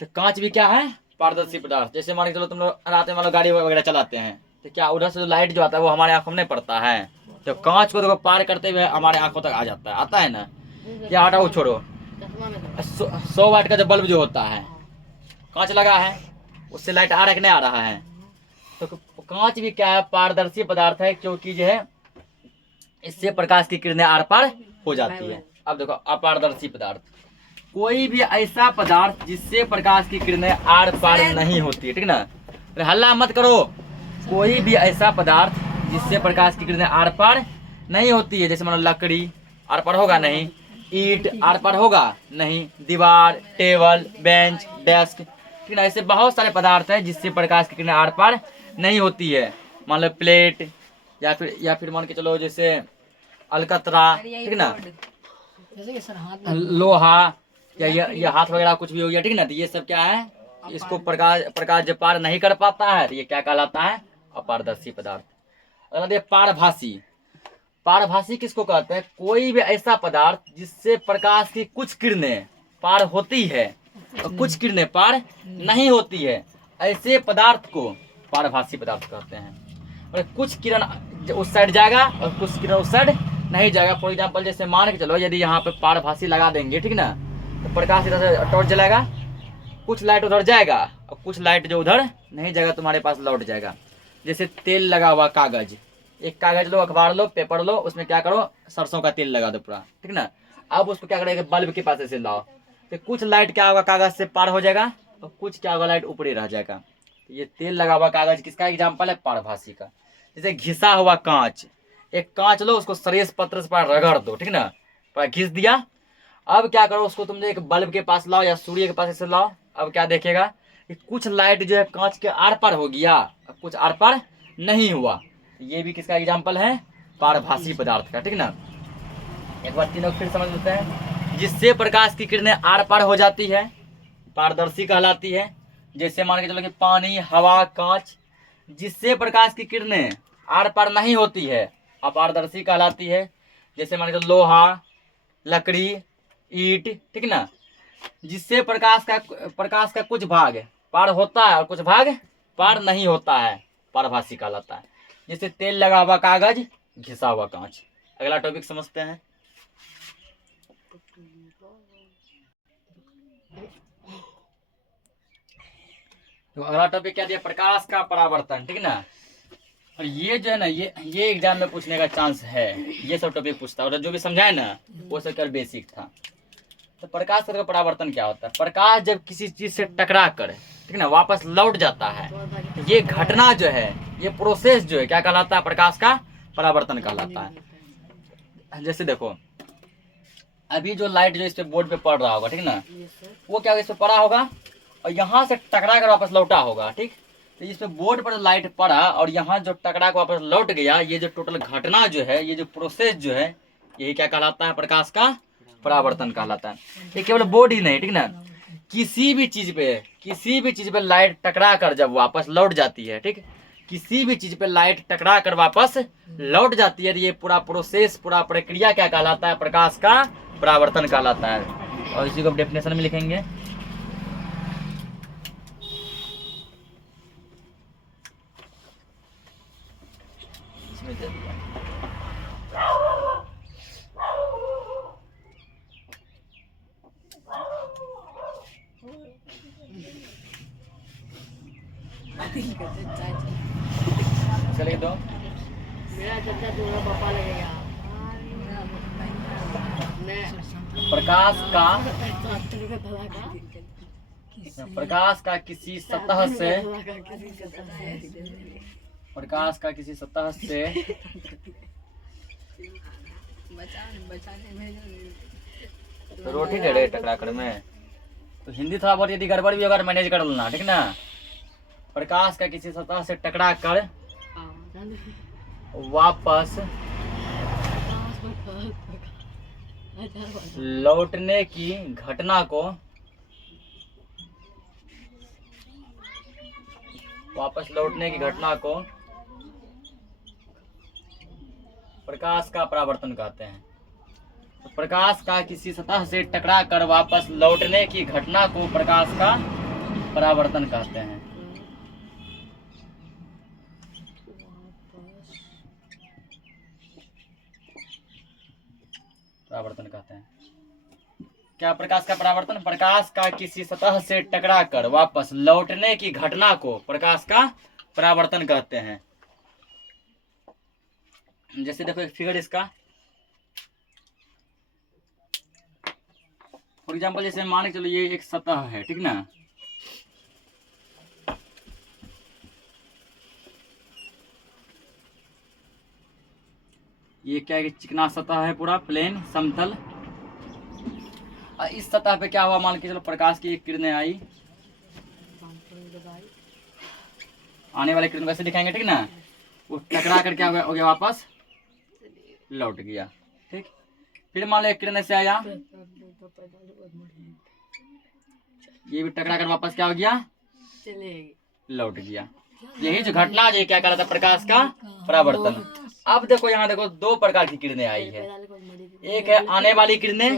तो कांच भी क्या है, पारदर्शी पदार्थ। जैसे मान के चलो तुम लोग रात में मान लो गाड़ी वगैरह चलाते हैं, तो क्या उधर से जो लाइट जो आता है वो हमारे आंखों में नहीं पड़ता है, तो कांच को देखो पार करते हुए हमारे आंखों तक आ जाता है, आता है ना। या हटाओ छोड़ो, 100 वाट का जो बल्ब जो होता है, कांच लगा है, उससे लाइट आ रहा है कि नहीं आ रहा है। तो कांच भी क्या है, पारदर्शी पदार्थ है, क्योंकि जो है इससे प्रकाश की किरणें आर पार हो जाती है। अब देखो अपारदर्शी पदार्थ, कोई भी ऐसा पदार्थ जिससे प्रकाश की किरणें आर पार नहीं होती है, ठीक ना। हल्ला मत करो। कोई भी ऐसा पदार्थ जिससे प्रकाश की किरणें आर पार नहीं होती है, जैसे मान लो लकड़ी आर पार होगा नहीं, ईंट आर पार होगा नहीं, दीवार, टेबल, बेंच, डेस्क, ठीक ना। ऐसे बहुत सारे पदार्थ हैं जिससे प्रकाश की किरणें आर पार नहीं होती है। मान लो प्लेट, या फिर मान के चलो जैसे अलकतरा, ठीक ना, लोहा, या ये हाथ वगैरह कुछ भी हो गया, ठीक ना। तो ये सब क्या है, इसको प्रकाश जब पार नहीं कर पाता है, तो ये क्या कहलाता है, अपारदर्शी पदार्थ। अगला पारभासी। पारभासी किसको कहते हैं, कोई भी ऐसा पदार्थ जिससे प्रकाश की कुछ किरणें पार होती है और कुछ किरणें पार नहीं होती है, ऐसे पदार्थ को पारभासी पदार्थ कहते हैं। और कुछ किरण उस साइड जाएगा और कुछ किरण उस साइड नहीं जाएगा। फॉर एग्जाम्पल जैसे मान के चलो, यदि यहाँ पे पारभासी लगा देंगे, ठीक ना, तो प्रकाश इधर से टॉर्च जलाएगा, कुछ लाइट उधर जाएगा और कुछ लाइट जो उधर नहीं जाएगा तुम्हारे पास लौट जाएगा। जैसे तेल लगा हुआ कागज, एक कागज लो, अखबार लो, पेपर लो, उसमें क्या करो, सरसों का तेल लगा दो पूरा, ठीक ना। अब उसको क्या करेगा, बल्ब के पास से लाओ, तो कुछ लाइट क्या होगा, कागज से पार हो जाएगा और कुछ क्या होगा, लाइट ऊपर ही रह जाएगा। तो ये तेल लगा हुआ कागज किसका एग्जाम्पल है, पारभासी का। जैसे घिसा हुआ कांच, एक कांच लो, उसको सरेस पत्र से रगड़ दो, ठीक ना, पूरा घिस दिया। अब क्या करो, उसको तुम एक बल्ब के पास लाओ या सूर्य के पास ऐसे लाओ। अब क्या देखेगा कि कुछ लाइट जो है कांच के आर पार हो गया, कुछ आर पार नहीं हुआ। ये भी किसका एग्जाम्पल है, पारभासी पदार्थ का, ठीक ना। एक बार तीनों फिर समझ लेते हैं। जिससे प्रकाश की किरणें आर पार हो जाती है, पारदर्शी कहलाती है। जैसे मान के चलो कि पानी, हवा, कांच, जिससे प्रकाश की किरणें आर पार नहीं होती है, अपारदर्शी कहलाती है। जैसे मान के चलो लोहा, लकड़ी, ईंट, ठीक ना, जिससे प्रकाश का कुछ भाग पार होता है और कुछ भाग पार नहीं होता है, पारभासी कहलाता है। जैसे तेल लगा हुआ कागज, घिसा हुआ कांच। अगला टॉपिक समझते हैं। तो अगला टॉपिक क्या दिया, प्रकाश का परावर्तन, ठीक ना। और ये जो है ना, ये एग्जाम में पूछने का चांस है, ये सब टॉपिक पूछता है। और जो भी समझाए ना वो सब केवल बेसिक था। तो प्रकाश का परावर्तन क्या होता है, प्रकाश जब किसी चीज से टकरा कर, ठीक ना, वापस लौट जाता है, ये घटना जो है, ये प्रोसेस जो है क्या कहलाता है, प्रकाश का परावर्तन कहलाता है। जैसे देखो अभी जो लाइट जो इस पे बोर्ड पे पड़ रहा होगा, ठीक ना, वो क्या इस पे पड़ा होगा और यहाँ से टकरा कर वापस लौटा होगा, ठीक। तो इस पे बोर्ड पर लाइट पड़ा और यहाँ जो टकरा कर वापस लौट गया, ये जो टोटल घटना जो है, ये जो प्रोसेस जो है, यही क्या कहलाता है, प्रकाश का परावर्तन कहलाता है। ये केवल बोर्ड ही नहीं, ठीक ना, किसी भी चीज पे लाइट टकरा कर जब वापस लौट जाती है, ठीक, किसी भी चीज पे लाइट टकरा कर वापस लौट जाती है, ये पूरा प्रोसेस, पूरा प्रक्रिया क्या कहलाता है? प्रकाश का परावर्तन कहलाता है। और इसी को डेफिनेशन में लिखेंगे। चलिए तो मेरा चाचा तुम्हारा पापा लगेगा। प्रकाश का किसी सतह से तो रोटी दे रहे टकरा कर में, तो हिंदी थोड़ा बहुत यदि गड़बड़ भी अगर मैनेज कर लेना, ठीक ना। प्रकाश का किसी सतह से टकरा कर वापस लौटने की घटना को प्रकाश का परावर्तन कहते हैं। तो प्रकाश का किसी सतह से टकरा कर वापस लौटने की घटना को प्रकाश का परावर्तन कहते हैं। क्या प्रकाश का परावर्तन? प्रकाश का किसी सतह से टकरा कर वापस लौटने की घटना को प्रकाश का परावर्तन कहते हैं। जैसे देखो एक फिगर इसका, फॉर एग्जाम्पल जैसे मान के चलो ये एक सतह है, ठीक ना, ये क्या है? चिकना सतह है, पूरा प्लेन समतल। और इस सतह पे क्या हुआ? मान के चलो प्रकाश की एक किरणें आई, आने वाले किरण को ऐसे दिखाएंगे, ठीक ना, वो टकरा कर क्या हो गया? वापस लौट गया, ठीक। फिर मान लो एक किरण से आया, ये भी टकरा कर वापस क्या हो गया? लौट गया। यही जो घटना जो क्या कह रहा था? प्रकाश का परावर्तन। अब देखो यहाँ देखो दो प्रकार की किरणें आई है, एक है आने वाली किरणें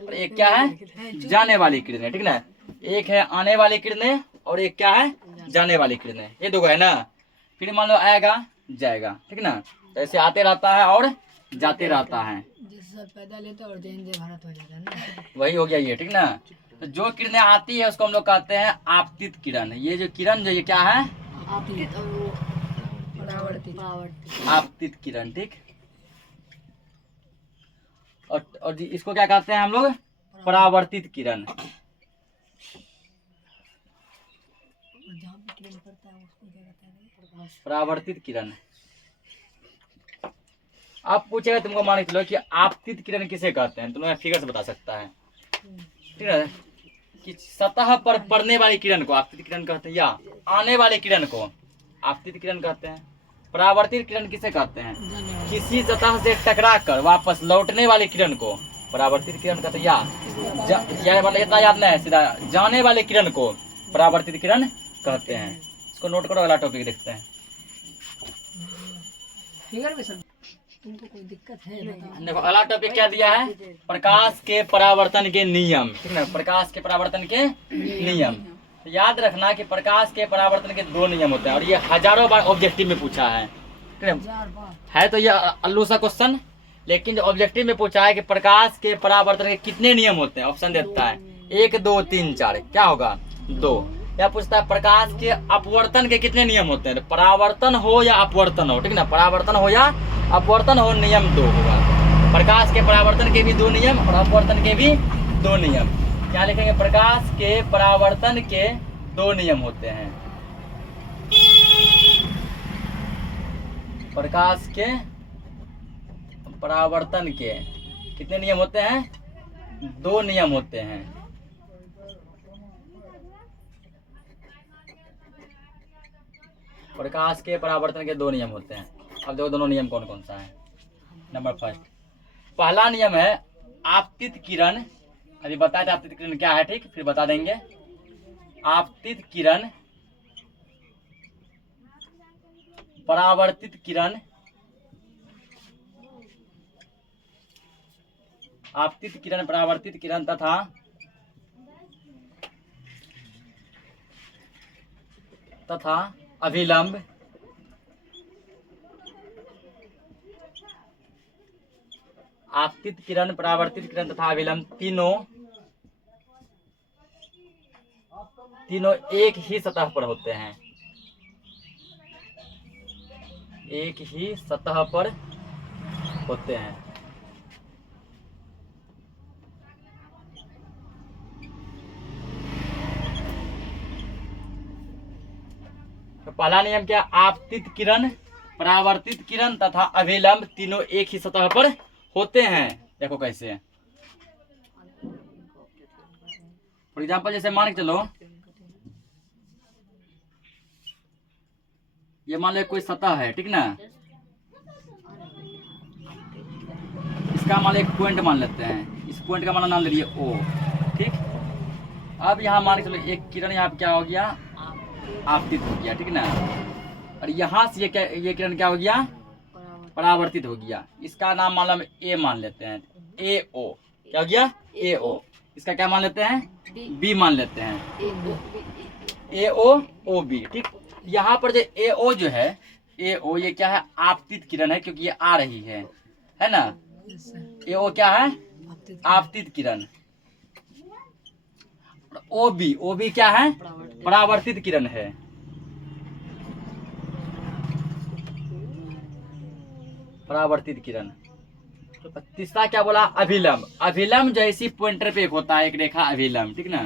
और एक क्या है? जाने वाली किरणें, ठीक ना। एक है आने वाली किरणें और एक क्या है? जाने वाली किरणें। ये दो है ना। फिर मान लो आएगा जाएगा, ठीक ना, तो ऐसे आते रहता है और जाते रहता है, पैदा लेते और भारत हो जाता है ना, वही हो गया ये, ठीक ना। तो जो किरणें आती है उसको हम लोग कहते हैं आपतित किरण। ये जो किरण जो ये क्या है? आपतित किरण, ठीक। और इसको क्या कहते हैं हम लोग? परावर्तित किरण। परावर्तित किरण। आप पूछेगा तुमको मान के चलो कि आपतित किरण किसे कहते हैं, तुम्हें फिगर से बता सकता है, ठीक है, कि सतह पर पड़ने वाली किरण को आपतित किरण कहते हैं, या आने वाले किरण को आपतित किरण कहते हैं। परावर्तित किरण किसे कहते हैं? किसी सतह से टकरा कर वापस लौटने वाली किरण को परावर्तित किरण कहते हैं, या मतलब इतना याद नहीं है, सीधा जाने वाले किरण को परावर्तित किरण कहते हैं। इसको नोट करो, अगला टॉपिक देखते हैं। तुमको कोई दिक्कत है? देखो अगला टॉपिक क्या दिया है? प्रकाश के परावर्तन के नियम, ठीक है, प्रकाश के परावर्तन के नियम। तो याद रखना कि प्रकाश के परावर्तन के दो नियम होते हैं और ये हजारों बार ऑब्जेक्टिव में पूछा है, ठीक है। तो ये अल्लू सा क्वेश्चन, लेकिन जो ऑब्जेक्टिव में पूछा है कि प्रकाश के परावर्तन के कितने नियम होते हैं, ऑप्शन देता है 1 2 3 4, क्या होगा? 2। या पूछता है प्रकाश के अपवर्तन के कितने नियम होते हैं, परावर्तन हो या अपवर्तन हो, ठीक ना, परावर्तन हो या अपवर्तन हो, नियम 2 होगा। प्रकाश के परावर्तन के भी 2 नियम और अपवर्तन के भी 2 नियम। क्या लिखेंगे? प्रकाश के परावर्तन के 2 नियम होते हैं। प्रकाश के परावर्तन के कितने नियम होते हैं? 2 नियम होते हैं। प्रकाश के परावर्तन के 2 नियम होते हैं। अब देखो दोनों नियम कौन कौन सा है। नंबर फर्स्ट, पहला नियम है आपतित किरण, अभी बताया था आपतित किरण क्या है, ठीक, फिर बता देंगे। आपतित किरण, परावर्तित किरण, आपतित किरण, परावर्तित किरण तथा अभिलंब, आपतित किरण, परावर्तित किरण तथा अभिलंब तीनों एक ही सतह पर होते हैं, एक ही सतह पर होते हैं। तो पहला नियम क्या, आपतित किरण, परावर्तित किरण तथा अभिलंब तीनों एक ही सतह पर होते हैं। देखो कैसे, फॉर एग्जाम्पल जैसे मान के चलो, ये मान लो कोई सतह है, ठीक ना, इसका मान लो एक पॉइंट मान लेते हैं, इस पॉइंट का मान नाम ले लिए O, ठीक। अब यहाँ मान के चलो एक किरण यहाँ पे क्या हो गया, आपतित हो गया, ठीक ना, और यहाँ से ये किरण क्या हो गया, परावर्तित हो गया। इसका नाम मान लो हम A मान लेते हैं, AO, क्या हो गया, AO। इसका क्या मान लेते हैं, B मान लेते हैं, AOOB, ठीक। यहाँ पर जो AO जो है, AO ये क्या है, आपतित किरण है, क्योंकि ये आ रही है ना। AO क्या है, आपतित किरण। OB क्या है, परावर्तित किरण है। परावर्तित किरण। तीसरा क्या बोला, अभिलंब। अभिलंब जैसी पॉइंटर पे एक होता है, एक रेखा अभिलंब, ठीक ना,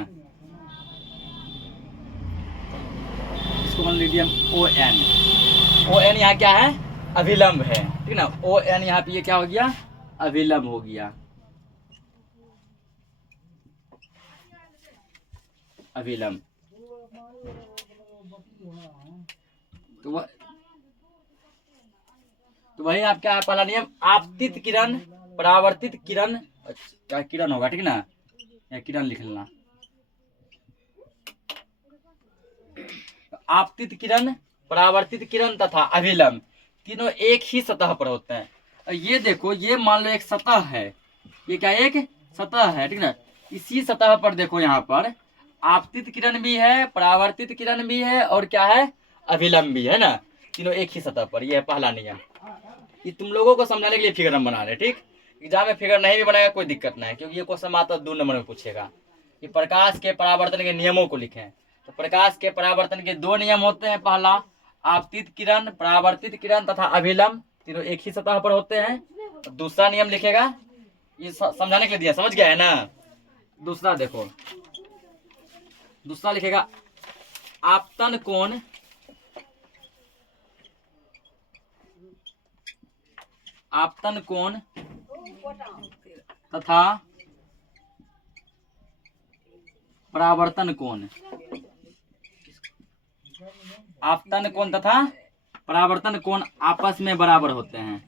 इसको मान लीजिए ON यहाँ क्या है, अभिलंब है, ठीक ना। ON यहाँ पे ये क्या हो गया, अभिलंब हो गया, अभिलंब। तो वही आप क्या, पहला नियम, आपतित किरण, परावर्तित किरण, क्या किरण होगा, ठीक ना, या किरण लिख लेना। आपतित किरण, परावर्तित किरण तथा अभिलंब तीनों एक ही सतह पर होते हैं। और ये देखो, ये मान लो एक सतह है, ये क्या एक सतह है, ठीक ना। इसी सतह पर देखो यहाँ पर आपतित किरण भी है, परावर्तित किरण भी है, और क्या है, अभिलंब भी है ना, तीनों एक ही सतह पर। यह है पहला नियम। ये तुम लोगों को समझाने के लिए फिगर हम बना रहे, ठीक। एग्जाम में फिगर नहीं भी बनाएगा कोई दिक्कत नहीं, क्योंकि ये क्वेश्चन मात्र 2 नंबर में पूछेगा कि प्रकाश के परावर्तन के नियमों को लिखें। तो प्रकाश के परावर्तन के 2 नियम होते हैं, पहला आपतित किरण, परावर्तित किरण तथा अभिलंब तीनों एक ही सतह पर होते हैं। दूसरा नियम लिखेगा, ये समझाने के लिए दिया, समझ गया है ना। दूसरा देखो, दूसरा लिखेगा आपतन कोण, आपतन कोण तथा परावर्तन कोण। आपतन कोण तथा परावर्तन कोण आपस में बराबर होते हैं।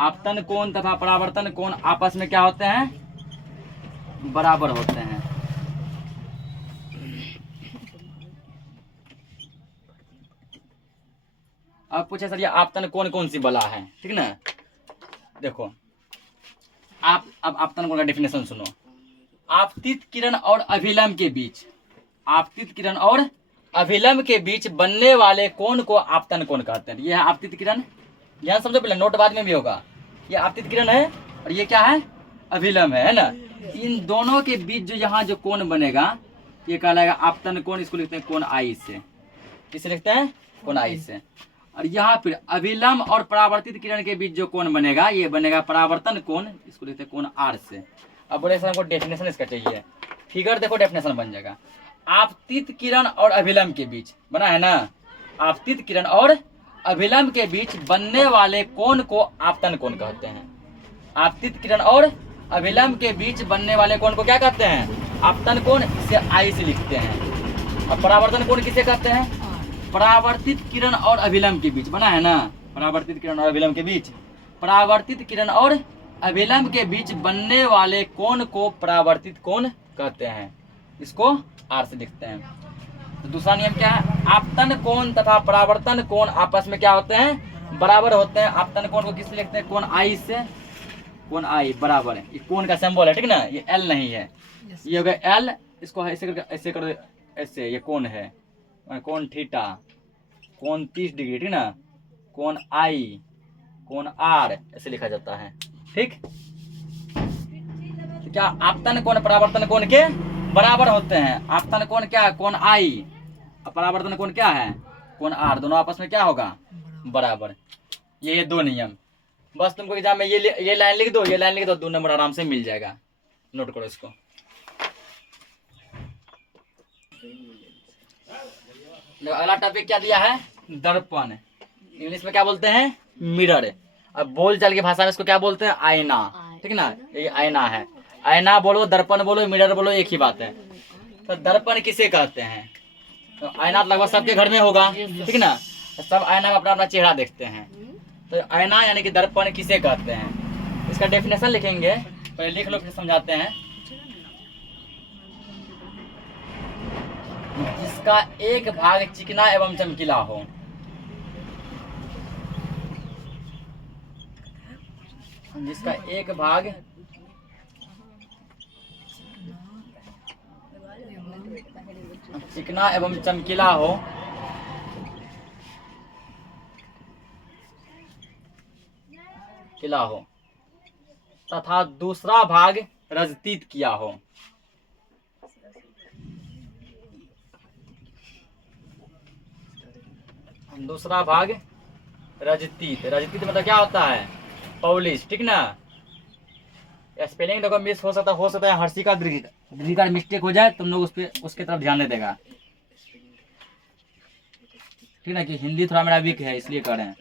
आपतन कोण तथा परावर्तन कोण आपस में क्या होते हैं, बराबर होते हैं। अब पूछे सर ये आपतन कोण कौन सी बला है, ठीक ना। देखो आप अब आपतन कोण का डेफिनेशन सुनो। आपतित किरण और अभिलंब के बीच, आपतित किरण और अभिलंब के बीच बनने वाले कोण को आपतन कोण कहते हैं। ये है आपतित किरण, ध्यान समझो, पहले नोट बाद में भी होगा। ये आपतित किरण है और ये क्या है, अभिलंब है ना। इन दोनों के बीच जो यहाँ जो कोण बनेगा ये कहलाएगा आपतन कोण। इसको लिखते हैं कोण आई से, इसे लिखते हैं कोण आई से। और यहाँ फिर अभिलंब और परावर्तित किरण के बीच जो कोण बनेगा ये बनेगा परावर्तन कोण, इसको लिखते हैं कोण आर से। अब बोले सर हमको डेफिनेशन इसका चाहिए, फिगर देखो डेफिनेशन बन जाएगा। आपतित किरण और अभिलंब के बीच बना है ना, आपतित किरण और अभिलंब के बीच बनने वाले कोण को आपतन कोण कहते हैं। आपतित किरण और अभिलंब के बीच बनने वाले कोण को क्या कहते हैं, आपतन कोण, इसे आई से लिखते हैं। अब परावर्तन कोण किसे कहते हैं, परावर्तित किरण और अभिलंब के बीच बना है ना, परावर्तित किरण और अभिलंब के बीच परावर्तित किरण और अभिलंब के बीच बनने वाले कोण को परावर्तित कोण कहते हैं। इसको आर से लिखते हैं। तो दूसरा नियम क्या है? आपतन कोण तथा परावर्तन कोण आपस में क्या होते हैं? बराबर होते हैं। आपतन कोण को किससे लिखते हैं? कोण आई से। कोण आई बराबर है, ये कोण का सिंबल है, ठीक ना, ये एल नहीं है, ये हो गया एल, इसको ऐसे करके ऐसे कर, ऐसे ये कोण है, कोण थीटा, कोण 30 डिग्री, ठीक ना, कोण आई, कोण आर ऐसे लिखा जाता है, ठीक। तो क्या आपतन कोण परावर्तन कोण के बराबर होते हैं। आपतन कोण क्या है? कोण आई, और परावर्तन कोण क्या है? कोण आर, दोनों आपस में क्या होगा? बराबर। ये दो नियम, बस तुमको एग्जाम में ये लाइन लिख दो, ये लाइन लिख दो, 2 नंबर आराम से मिल जाएगा। नोट करो इसको। अगला टॉपिक क्या दिया है? दर्पण। इंग्लिश में क्या बोलते हैं? मिरर। अब बोल चाल की भाषा में इसको क्या बोलते हैं? आईना, ठीक ना, ये आईना है। आईना बोलो, दर्पण बोलो, मिरर बोलो, एक ही बात है। तो दर्पण किसे कहते हैं? तो आईना लगभग सबके घर में होगा, ठीक ना, सब आईना में अपना अपना चेहरा देखते हैं। तो आईना यानी कि दर्पण किसे कहते हैं? इसका डेफिनेशन लिखेंगे, पहले लिख लो फिर समझाते हैं। जिसका एक भाग चिकना एवं चमकीला हो। जिसका एक भाग चिकना एवं चमकीला हो तथा दूसरा भाग रजतीत किया हो। दूसरा भाग रजतीत, रजतीत मतलब क्या होता है? पॉलिश, ठीक ना। स्पेलिंग देखो मिस हो सकता है हर्षी का दीर्घ का मिस्टेक हो जाए, तुम लोग उस पे उसके तरफ ध्यान दे देगा, ठीक ना, कि हिंदी थोड़ा मेरा वीक है इसलिए कर रहे हैं।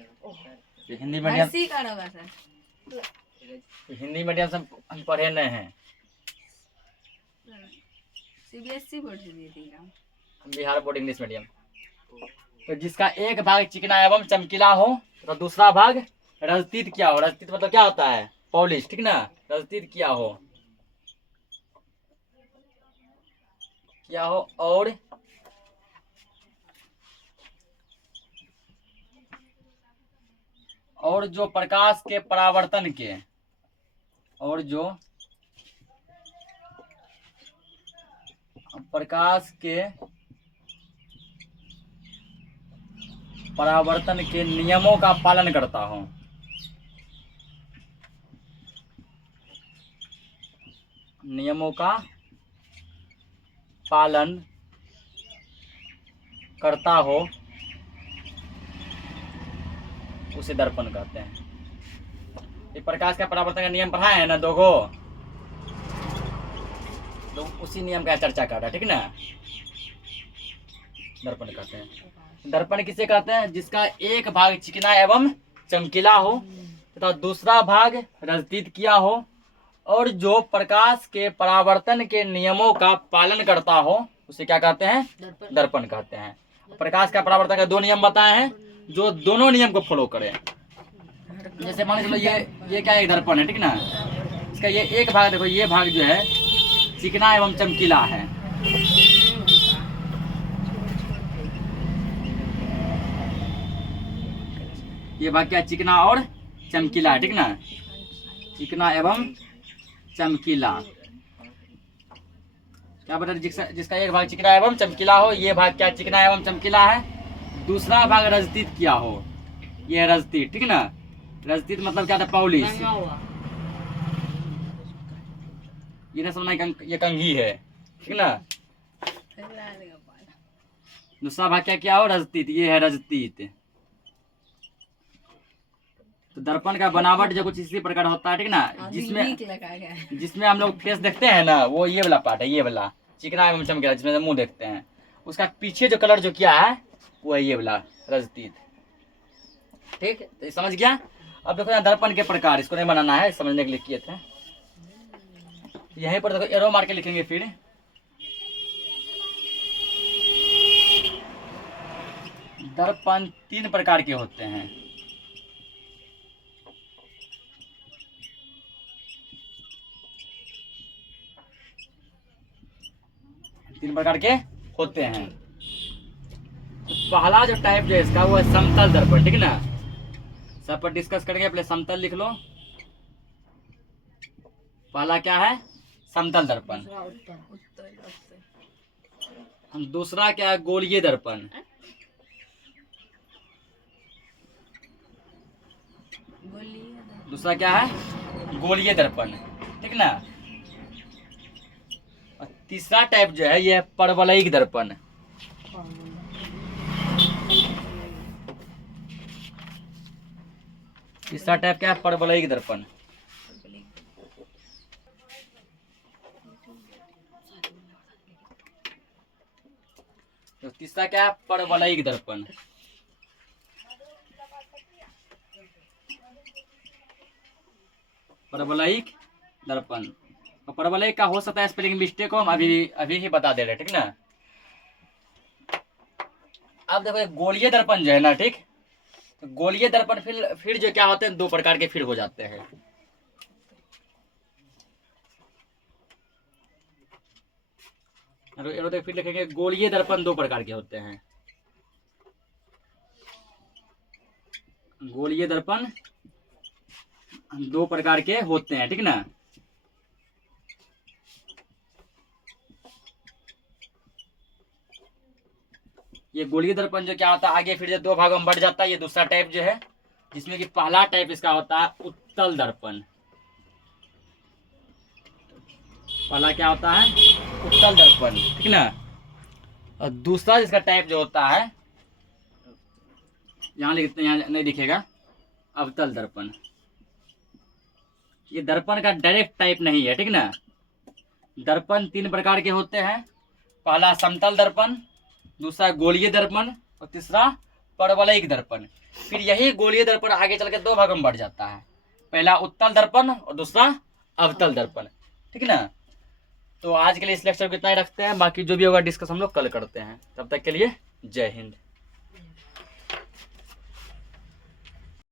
तो हिंदी मीडियम से हम पढ़े नहीं हैं, सीबीएसई बोर्ड से दिए थे एग्जाम, हम बिहार बोर्ड इंग्लिश मीडियम। तो जिसका एक भाग चिकना एवं चमकीला हो तो दूसरा भाग रजतीत किया हो। रजतीत मतलब क्या होता है? पॉलिश, ठीक ना, रजतीत किया हो और जो प्रकाश के परावर्तन के नियमों का पालन करता हो। नियमों का पालन करता हो उसे दर्पण कहते हैं। ये प्रकाश का परावर्तन का नियम पढ़ा है ना दोगो, तो उसी नियम का चर्चा कर रहा है, ठीक ना। दर्पण कहते हैं। दर्पण किसे कहते हैं? जिसका एक भाग चिकना एवं चमकीला हो तथा दूसरा भाग रजतीत किया हो और जो प्रकाश के परावर्तन के नियमों का पालन करता हो उसे क्या कहते हैं? दर्पण कहते हैं। प्रकाश का परावर्तन के 2 नियम बताए हैं, जो दोनों नियम को फॉलो करें। जैसे मान के चलो ये क्या एक दर्पण है, ठीक ना, इसका ये एक भाग देखो, ये भाग जो है चिकना एवं चमकीला है, ये भाग क्या? चिकना और चमकीला है, ठीक ना, चिकना एवं चमकीला। क्या बता? जिसका एक भाग चिकना एवं चमकीला हो, ये भाग क्या? चिकना एवं चमकीला है। दूसरा भाग रजतीत किया हो, ये है रजतीत, ठीक ना। रजतीत मतलब क्या था? पॉलिश। ये ना समझना ये कंघी है, ठीक ना। दूसरा भाग क्या किया हो? रजतीत, ये है रजतीत। तो दर्पण का बनावट जो कुछ इसी प्रकार होता है, ठीक ना, जिसमें हम लोग फेस देखते हैं ना, वो ये वाला पार्ट है, ये वाला चिकना एवं चमकीला, जिसमें मुंह देखते हैं, उसका पीछे जो कलर जो किया है वो है ये वाला रजतीत, ठीक। तो समझ गया। अब देखो यहाँ दर्पण के प्रकार, इसको नहीं बनाना है, समझने के लिए किए थे। यहीं पर देखो एरो मार के लिखेंगे। फिर दर्पण 3 प्रकार के होते हैं। तीन प्रकार के होते हैं। तो पहला जो टाइप जो है इसका वो है समतल दर्पण, ठीक है ना। सब पर डिस्कस करेंगे, पहले समतल लिख लो। पहला क्या है? समतल दर्पण। दूसरा क्या है? गोलीय दर्पण। दूसरा क्या है? गोलीय दर्पण, ठीक ना। और तीसरा टाइप जो है ये परवलयिक दर्पण। तीसरा टाइप क्या है? परवलयिक दर्पण। तो तीसरा क्या है? परवलयिक दर्पण। परवलयिक दर्पण। और परवलयिक का हो सकता है स्पेलिंग मिस्टेक हो, हम अभी ही बता दे रहे, ठीक ना। अब देखो गोलीय दर्पण जो है ना, ठीक, तो गोलीय दर्पण फिर जो क्या होते हैं, दो प्रकार के फिर हो जाते हैं। फिर लिखेंगे गोलीय दर्पण दो प्रकार के होते हैं। गोलीय दर्पण दो प्रकार के होते हैं, ठीक ना। ये गोलीय दर्पण जो क्या होता है, आगे फिर जो दो भागों में बढ़ जाता है, ये दूसरा टाइप जो है, जिसमें कि पहला टाइप इसका होता है उत्तल दर्पण। पहला क्या होता है? उत्तल दर्पण, ठीक ना। और दूसरा इसका टाइप जो होता है, यहाँ लिखते हैं, यहाँ नहीं दिखेगा, अवतल दर्पण। ये दर्पण का डायरेक्ट टाइप नहीं है, ठीक ना। दर्पण तीन प्रकार के होते हैं। पहला समतल दर्पण, दूसरा गोलीय दर्पण और तीसरा परवलयिक दर्पण। फिर यही गोलीय दर्पण आगे चल के दो भागों में बढ़ जाता है, पहला उत्तल दर्पण और दूसरा अवतल दर्पण, ठीक ना। तो आज के लिए इस लेक्चर को इतना ही रखते हैं, बाकी जो भी होगा डिस्कस हम लोग कल करते हैं। तब तक के लिए जय हिंद।